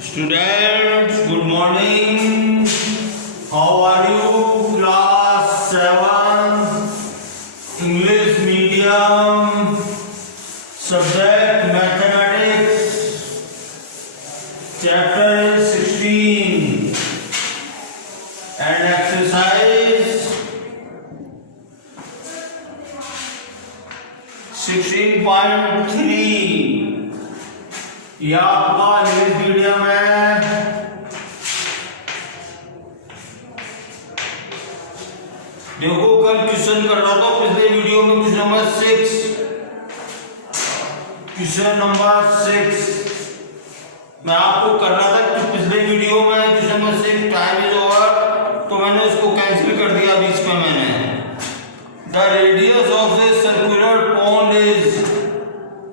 Students, good morning. How are you? Class 7, English medium, subject mathematics, chapter 16, and exercise 16.3. यह आपका English medium है। देखो कल question कर रहा था पिछले वीडियो में, क्वेश्चन नंबर 6 मैं आपको कर रहा था कि पिछले वीडियो में question number 6 time is over, तो मैंने उसको कैंसिल कर दिया बीच में। मैंने the radius of the circular pond is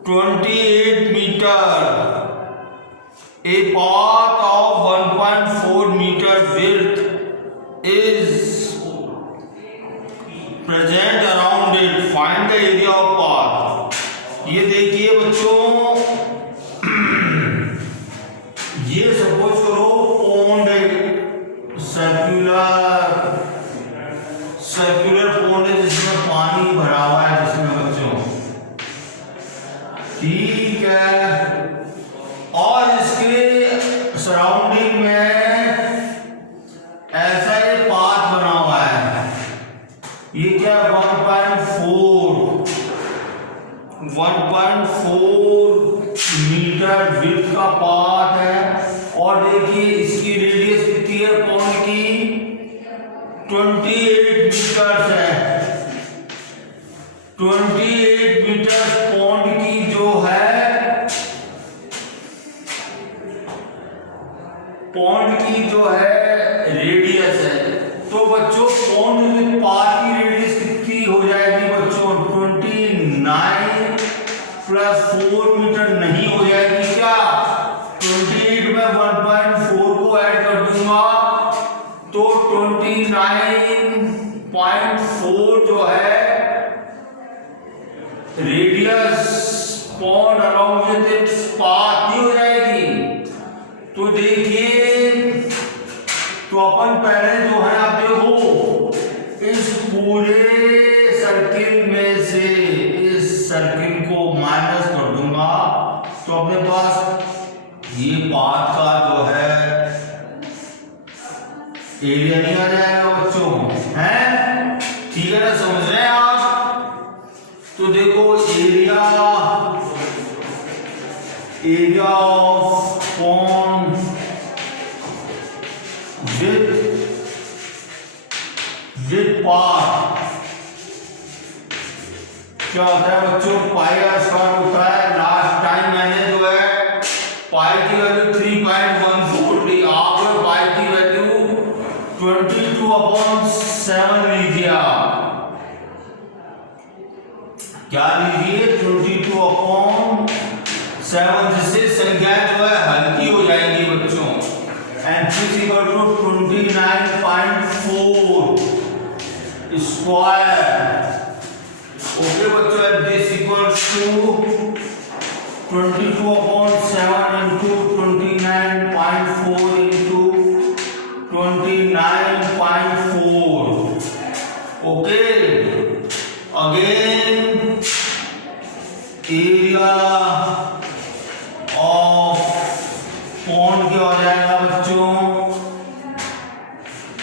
28 metre. A path of 1.4 meter width is present around it. Find the area of path. ये देखिए बच्चों, ये सपोज करो पॉन्ड सर्कुलर पॉन्ड है जिसमें पानी भरा हुआ है, जिसमें बच्चों, ठीक है, और इसके सराउंडिंग में ऐसा ये पाथ बना हुआ है। ये क्या 1.4 मीटर विड्थ का पाथ है, और देखिए इसकी रेडियस कितनी है पॉन्ड की, 28 मीटर है। 28 मीटर पॉन्ड की जो है, पॉन्ड की जो है रेडियस है। तो बच्चों पॉन्ड में पाथ की रेडियस कितनी हो जाएगी बच्चों, 29 प्लस 4 मीटर नहीं हो जाएगी क्या? 28 में 1.4 को ऐड कर दूंगा तो 29.4 जो है radius pond around with its path हो जाएगी। तो देखिए, तो अपन पहले जो है आप देखो, इस पूरे सर्किल में से इस सर्किल को माइनस कर दूंगा तो अपने पास ये पाथ का जो है एरिया नहीं आ जाएगा बच्चों, हैं? ठीक है ना, समझ रहे हैं आप? तो देखो area of pond with path क्या होता है बच्चों, पाई आर स्क्वायर होता है। लास्ट टाइम मैंने जो है पाई की वैल्यू 3.14 ली, आप पाई की वैल्यू 22/7 लीजिए। क्या लीजिए, 22/7, जिससे संख्या जो है हल्की हो जाएगी बच्चों। And this equal to 29.4 square. Okay बच्चों, and this equals to 22/7 into 29.4 into 29.4। Okay, again area of pond क्या हो जाएगा बच्चों,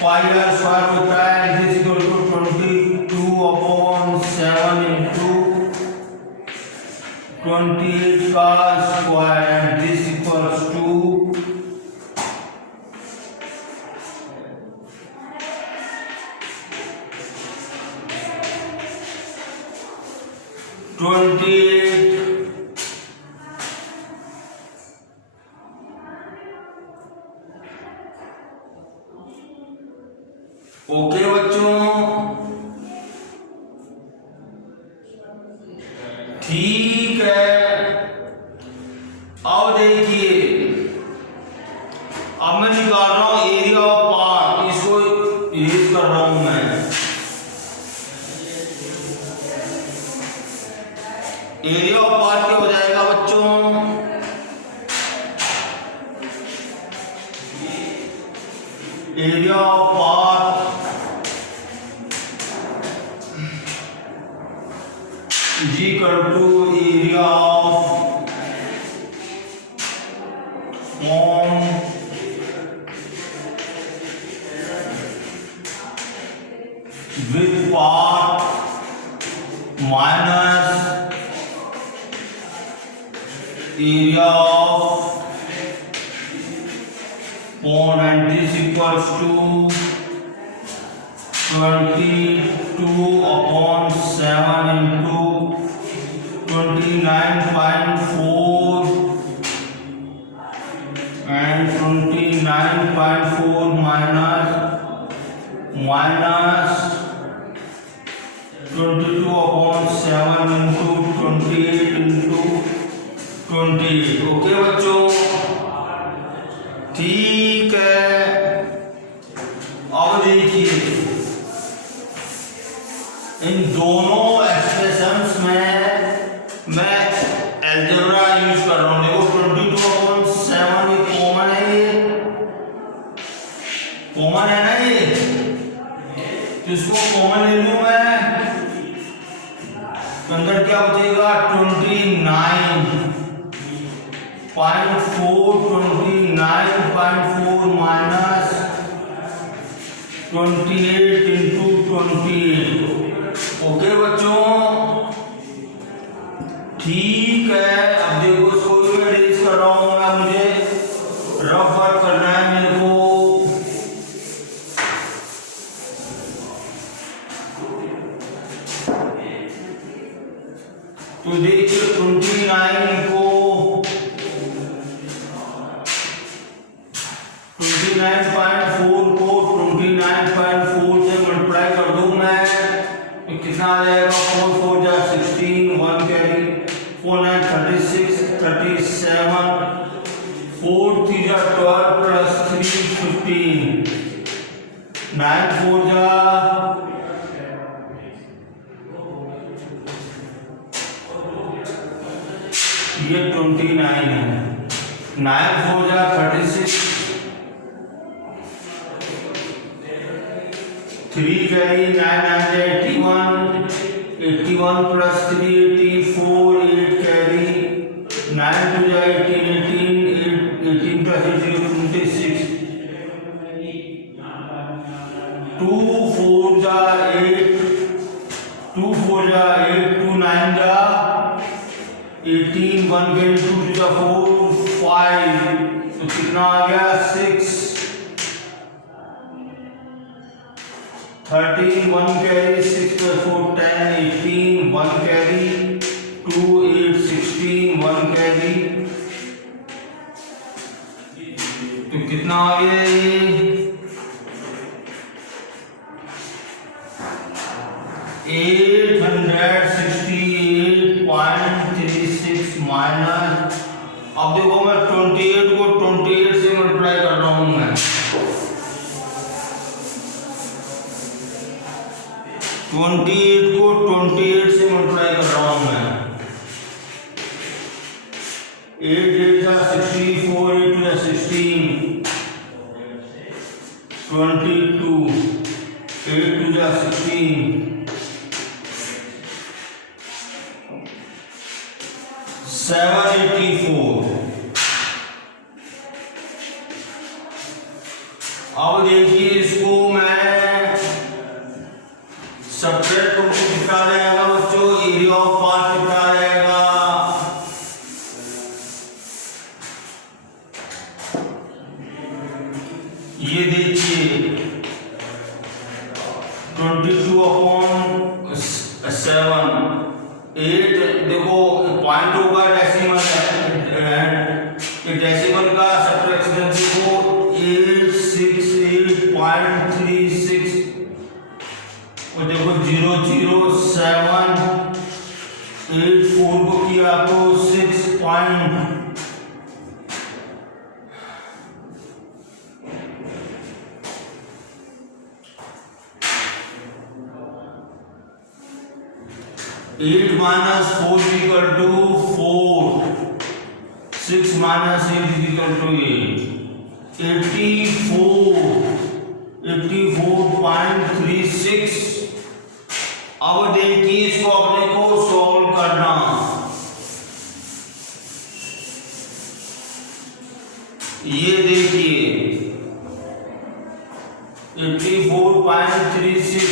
पाई आर स्क्वायर होता है, दिस इक्वल टू 22/7 इंटू 28 का square, and this equals to 28। Okay बच्चों, ठीक है। अब देखिए, अब मैं निकाल रहा हूं एरिया ऑफ पाथ, इसको यूज कर रहा हूं मैं। एरिया ऑफ पाथ क्या हो जाएगा बच्चों, area of path is equal to area of form with path minus area of pond, and this equals to 22/7 into 29.4 and 29.4 minus 22/7 into 28 into 28। Okay बच्चों, ठीक है। अब देखिए इन दोनों एक्सप्रेशंस में मैं अलजेब्रा यूज कर रहा हूँ। देखो 22/7 ये कॉमन है, ये कॉमन है ना, ये तो इसको कॉमन ले लूं मैं, तो अंदर क्या बचेगा 29.4 माइनस 28 into 28। ओके बच्चों, ठीक है। अब देखो इसको भी मैं रेज कर रहा हूँ, मैं मुझे रफ वर्क करना है मेरे को। तो देखिए 29 को 29.4 को 29.4 से मल्टीप्लाई कर दूं मैं, तो कितना आ जाएगा 4 4 जा 16, 1 कैरी 4 9 36 37, 4 3 जा 12 प्लस 3 15, 9 4 जा ये 29 है, 9 4 जा 36, 3 कैरी 9 9 जा 81, 81 प्लस 3 84, 8 कैरी 9 2 जा 18, 18 प्लस 8 26, 2 4 जा 8, 2 4 जा 8, 2 9 जा 18, 1 कैरी 2 2 जा 4 5, तो कितना आ गया 6, 13 1 कैरी 6 plus 4 10 18, 1 कैरी 2 8 16, 1 कैरी, तो कितना आ गया ये 868.36 माइनस, अब देखो मैं 28 को 28 से मल्टीप्लाई कर रहा हूं मैं, 28 को 28 से मल्टीप्लाई कर रहा हूं मैं, 8 8 जा 64, 8 जा 16, 22, 8 2 जा 16, 784। अब देखिए इसको मैं सब्ट्रैक्ट करके कितना रहेगा बच्चों, एरिया ऑफ पाथ कितना रहेगा, ये देखिए 22/7, 8 देखो पॉइंट होगा डेसिमल है, डेसिमल का सब्ट्रैक्शन देखो 868.36, और देखो 007, 84 को किया तो 6 point, eight minus 4 equal to 4, 6 minus 8 equal to 8, 84 84.36। अब देखिए इसको अपने को सॉल्व करना। ये देखिए 84.36,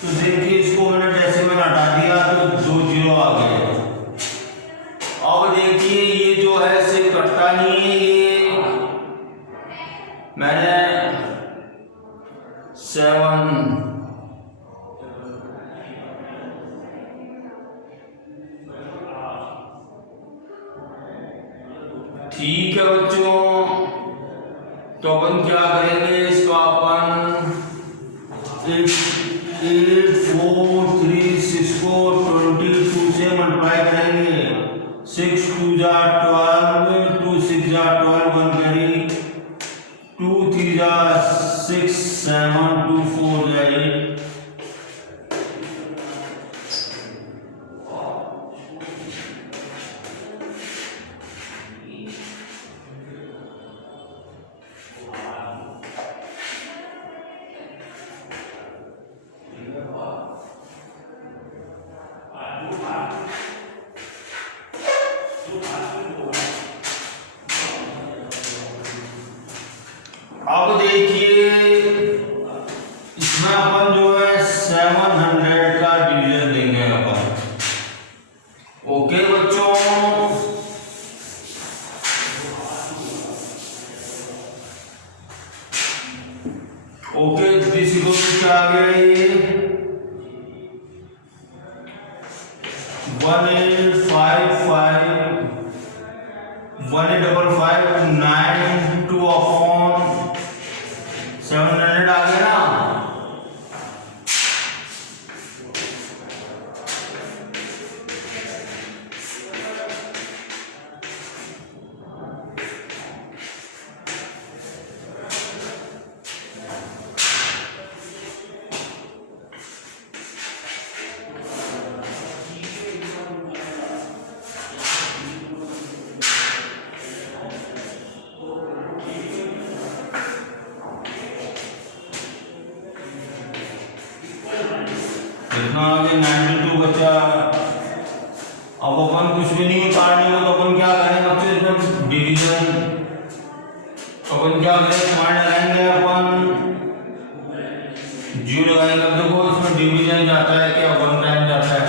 तो देखिए इसको मैंने डेसिमल हटा दिया तो 2 जीरो आ गए। अब देखिए ये जो है इसे कटता नहीं है, ये मैंने 7 ठीक है बच्चों। तो अपन क्या करेंगे, इसका अपन 8436 को 22 से मल्टीप्लाई करेंगे। 6 2 जा 12, 2 6 जा 12, 1 करी, 2 3 जा 6 7 2 4 जा 8। अब देखिए इसमें अपन जो है 700 का डिवीजन देंगे अपन। ओके बच्चों, ओके किसी को क्या आ गया, ये 1855 92 अपॉन 700 आ गया ना। कितना आ गया, 92 बचा। अब अपन कुछ भी नहीं उतारने को, तो अपन क्या करें बच्चे, इसमें डिवीजन अपन क्या करें, पॉइंट लगाएंगे, अपन 0 लगाएंगे। अब देखो इसमें डिवीजन जाता है क्या, 1 टाइम जाता है।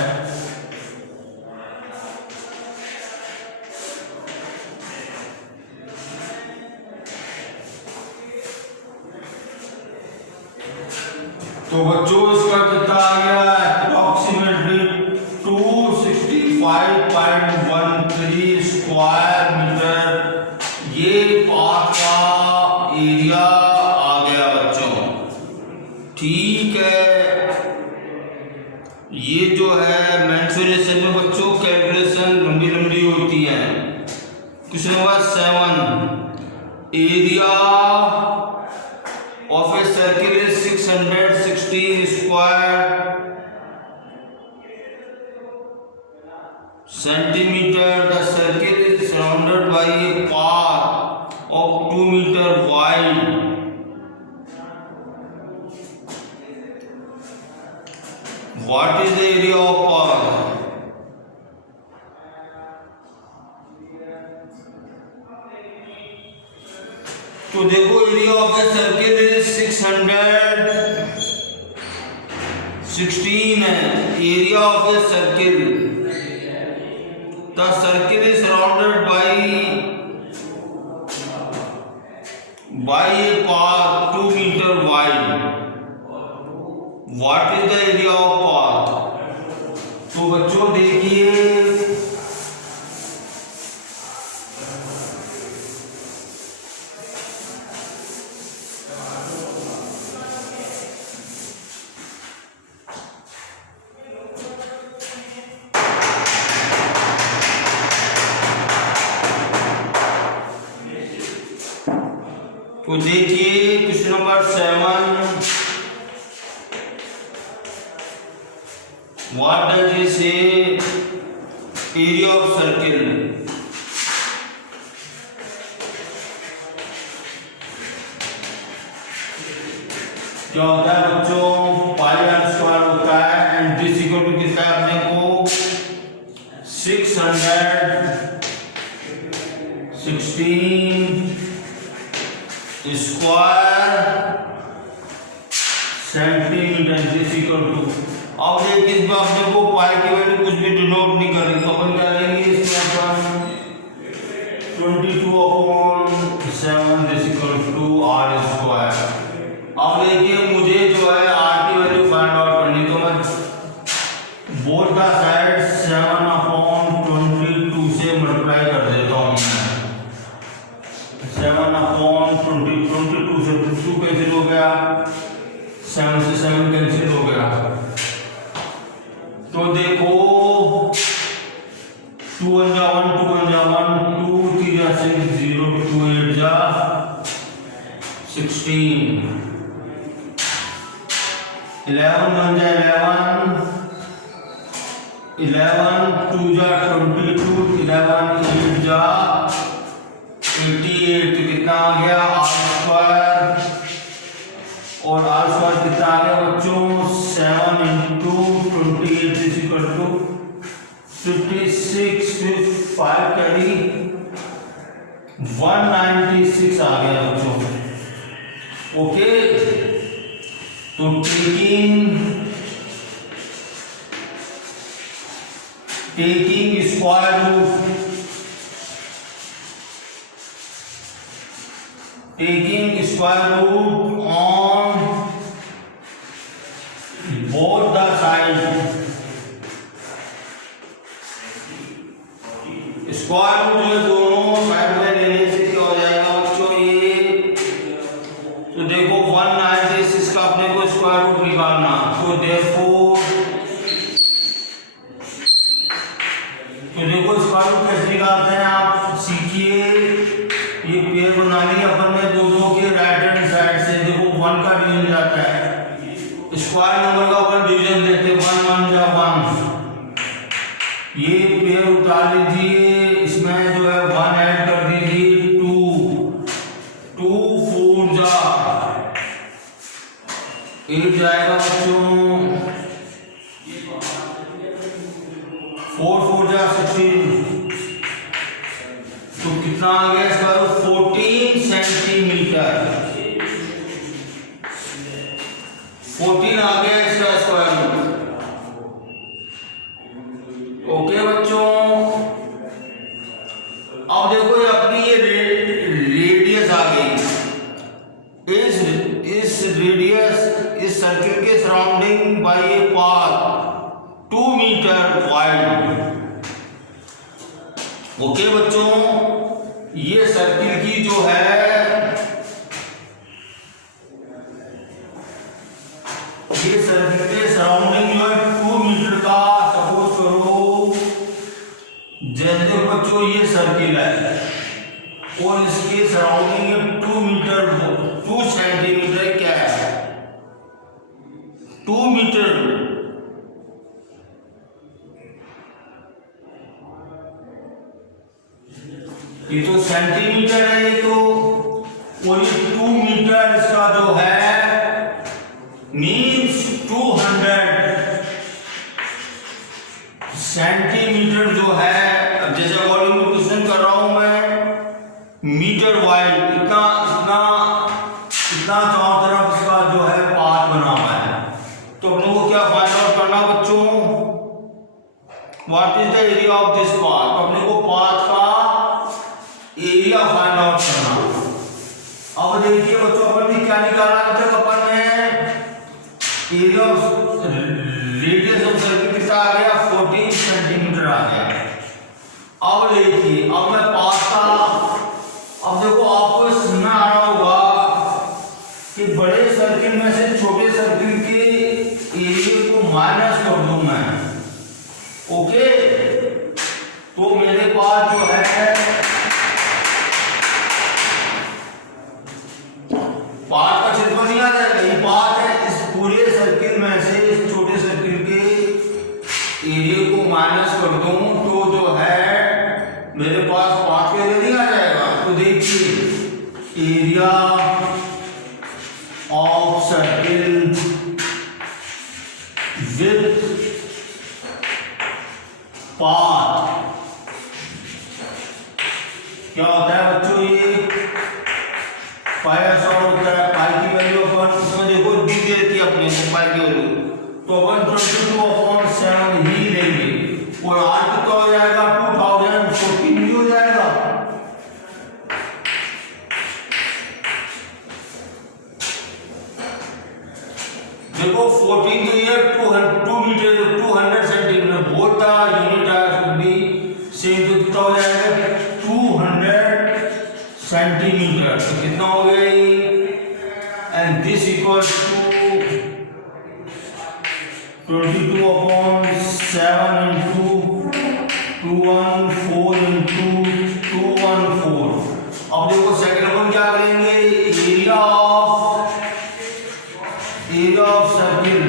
तो बच्चों इसका कितना आ गया, अप्रोक्सीमेटली 265.13 स्क्वायर मीटर ये पार्क का एरिया आ गया बच्चों। ठीक है, ये जो है मेंसुरेशन में बच्चों कैलकुलेशन लंबी लंबी होती है। Question number 7, area of a circle is 616 square centimeter. The circle is surrounded by a path of 2 meter wide. What is the area of path? तो देखो area of a circle is 616 है area of a circle. The circle is surrounded by a path 2 metre wide. What is the area of path? तो बच्चों देखिए तो देखिए question number 7, what does it say area of circle. क्या होता है बच्चों, पाई आर स्क्वायर होता है एंड दिस इक्वल टू कितना है अपने को 616 square centimetre this equal to. अब देखिए इसमें अपने को पाई की वैल्यू कुछ भी डिनोट नहीं कर रही, तो अपन क्या लेंगे इसमें अपन 22/7 this equal to r square. अब देखिए मुझे जो है आर की वैल्यू फाइंड आउट करनी, तो मैं बोथ द साइड 7/22 से मल्टीप्लाई कर देता हूँ। 7/22 से 2 कैंसिल हो गया, 7 से 7 कैंसिल हो गया। तो देखो 2 1 जा 1 2 1 जा 1 2 3 जा 6 0 2 8 जा 16 11 1 जा 11 2 जा 22 11 8 जा 88। तो कितना आ गया आर स्क्वायर, और आर स्क्वायर कितना आ गया बच्चों 7 × 28 इज इक्वल टू 56 5 कैरी 196 आ गया बच्चों। ओके, तो taking square root on both the side, square root जो दोनों साइड में लेने से क्या हो जाएगा बच्चों ये, तो देखो 196 का अपने को स्क्वायर रूट निकालना, तो देखो स्क्वायर रूट कैसे निकालते हैं आप सीखिए। ये पेयर बना लिया अपन ने दो के राइट हैंड साइड से, देखो 1 का डिवीजन जाता है, स्क्वायर नंबर का अपन डिवीजन लेते 1 1 जा 1, ये पेयर उतार लीजिए, इसमें जो है 1 ऐड कर दीजिए 2 2 4 जा 8 जाएगा बच्चों, 4 4 जा 16, तो कितना आ गया इसका 14 सेंटीमीटर, 14 आ गया इसका स्क्वायर रूट। ओके बच्चों, अब देखो ये अपनी ये रेडियस आ गई, इस रेडियस इस सर्किल के surrounding by a path 2 metre wide. Okay बच्चों, ये सर्किल की जो है ये सर्किल के सराउंडिंग जो है 2 मीटर का, सपोज करो जैसे बच्चों ये सर्किल है और इसके सराउंडिंग 2 मीटर 2 सेंटीमीटर क्या है 2 मीटर, ये तो सेंटीमीटर है ये तो, और ये 2 मीटर इसका जो है मीन्स 200 सेंटीमीटर जो है। अब जैसे वॉल्यूम में क्वेश्चन कर रहा हूं मैं, मीटर वाइड इतना इतना इतना चारों तरफ इसका जो है पाथ बना हुआ है, तो अपने को क्या फाइंड आउट करना बच्चों, what is the area of this path, अपने को पाथ का एरिया फाइंड आउट करना। अब देखिए बच्चों अपन ने क्या निकाला अभी तक, अपन ने area of radius of circle कितना आ गया 14 सेंटीमीटर आ गया। अब देखिए अब मैं पाथ का, अब देखो आपको समझ आ रहा होगा कि बड़े सर्किल में से छोटे सर्किल के एरिया को माइनस कर दूं मैं। ओके, तो मेरे पास जो है पाथ का क्षेत्रफल नहीं आ जाएगा, ये पाथ है, इस पूरे सर्किल में से इस छोटे सर्किल के एरिया को माइनस कर दूं तो जो है मेरे पास पाथ का एरिया नहीं आ जाएगा। तो देखिए एरिया ऑफ सर्किल क्या होता है बच्चों, ये पाई शॉर्ट होता है। पाई की वैल्यू अपन इसमें देखो डी दे देती है अपने को पाई की वैल्यू, तो अपन 22/7 ही लेंगे। और आर कितना हो जाएगा 2014 ही हो जाएगा। देखो 14 तो ये 2 metre 200 centimetre both the unit should be same, तो कितना हो जाएगा 200 सेंटीमीटर। तो कितना हो गया ये, and this equals to 22/7 into 214 into 214। अब देखो सेकंड अपन क्या करेंगे, एरिया ऑफ सर्किल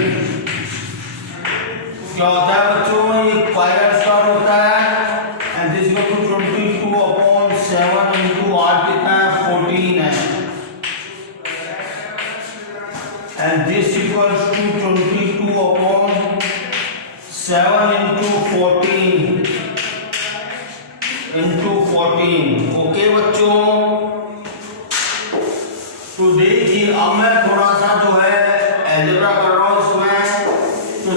क्या होता है बच्चों, ये पाई आर स्क्वायर होता है, and this equal to 22/7 into r कितना है 14 है, and this equals to 22/7 into 14। Okay बच्चों, तो देखिए अब मैं थोड़ा सा जो है अलजेब्रा कर रहा हूं इसमें। तो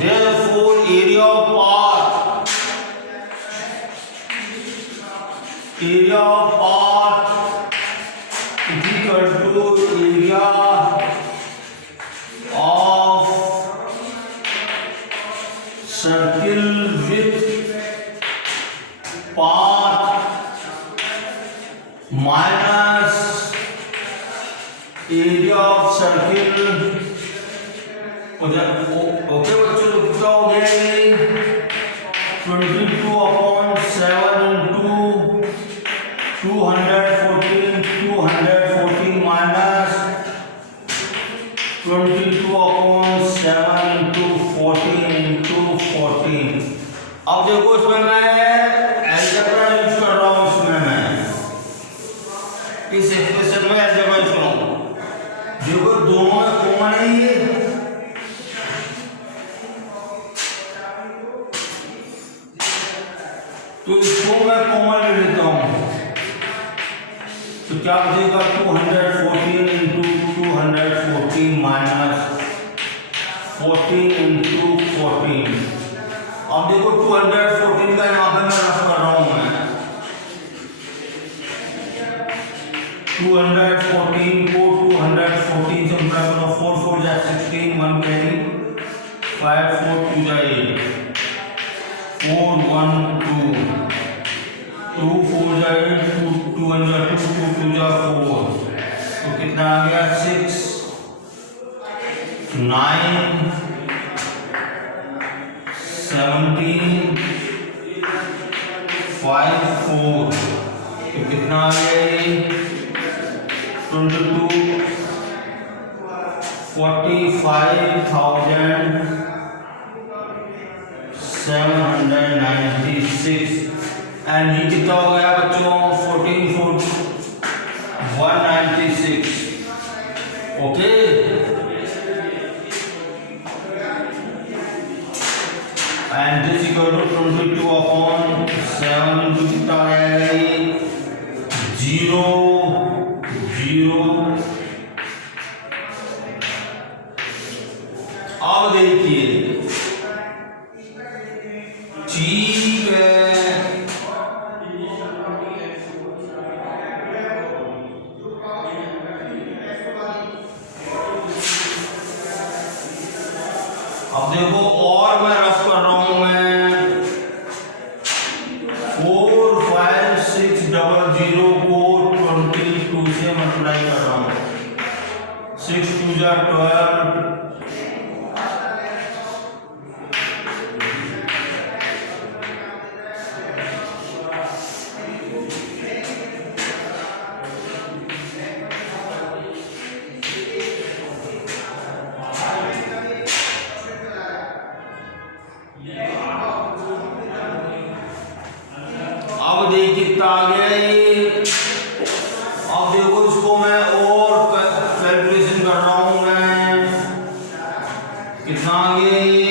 therefore area of path is equal to area of circle with path minus area of circle। Okay बच्चों, तो कितना हो गया ये 22/7 into 214 minus 22/7 into 14। अब देखो इसमें मैं अलजेब्रा यूज कर रहा हूं, इसमें मैं इस एक्सप्रेशन में अलजेब्रा यूज कर रहा हूं। देखो दोनों में कॉमन है ये, तो इसको मैं कॉमन ले लेता हूं, तो क्या बचेगा 214 into 214 minus 14 into 14। अब देखो 214 का यहाँ पे मैं रफ कर रहा हूं मैं, 214 को 214 से मल्टीप्लाई करो, 4 4 जा 16, 1 कैरी 5 4 2 जा 8, 4 1 2 2 4 जा 8, 2 1 जा 2 2 2 जा 4, तो कितना आ गया 6 9 17 5 4, तो कितना आ गया ये 22 45,796। एंड ये कितना हो गया बच्चों 14 फुट 196। Okay, and this equal to 22/7 into कितना आएगा ये 0 0। अब देखिए ठीक है, अब देखो और मैं रफ कर रहा हूं मैं 45600 को 22 से मल्टीप्लाई कर रहा हूं, 6 2 जा 12। अब देखिए कितना आ गया ये, अब देखो इसको मैं और कैलकुलेशन कर रहा हूं मैं, कितना आ गया ये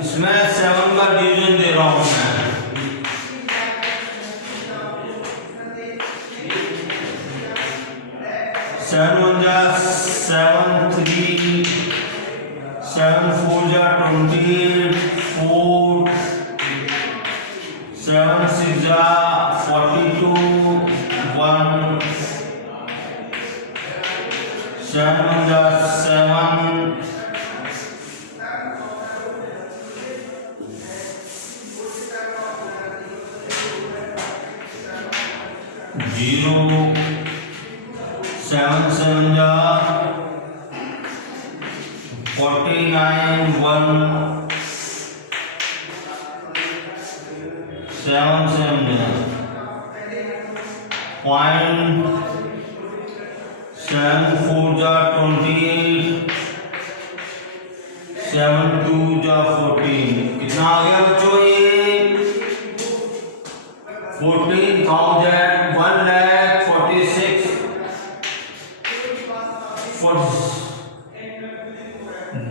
इसमें 7 का डिवीजन दे रहा हूं मैं। 7 1 जा 7 3 7 4 जा 28 4 7 6 जा 42 1 7 1 जा 7 0 7 7 जा 49 1 7 7 जा point 7 4 जा 28 7 2 जा 14 कितना आ गया बच्चों ये 14,000 1,46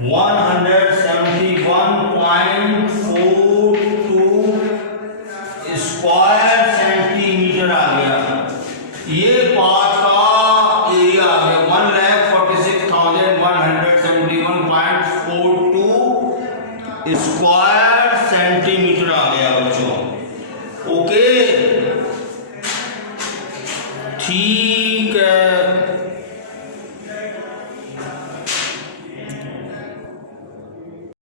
171.42 स्क्वायर सेंटीमीटर आ गया। ये पाथ का एरिया आ गया 1,46,171.42 स्क्वायर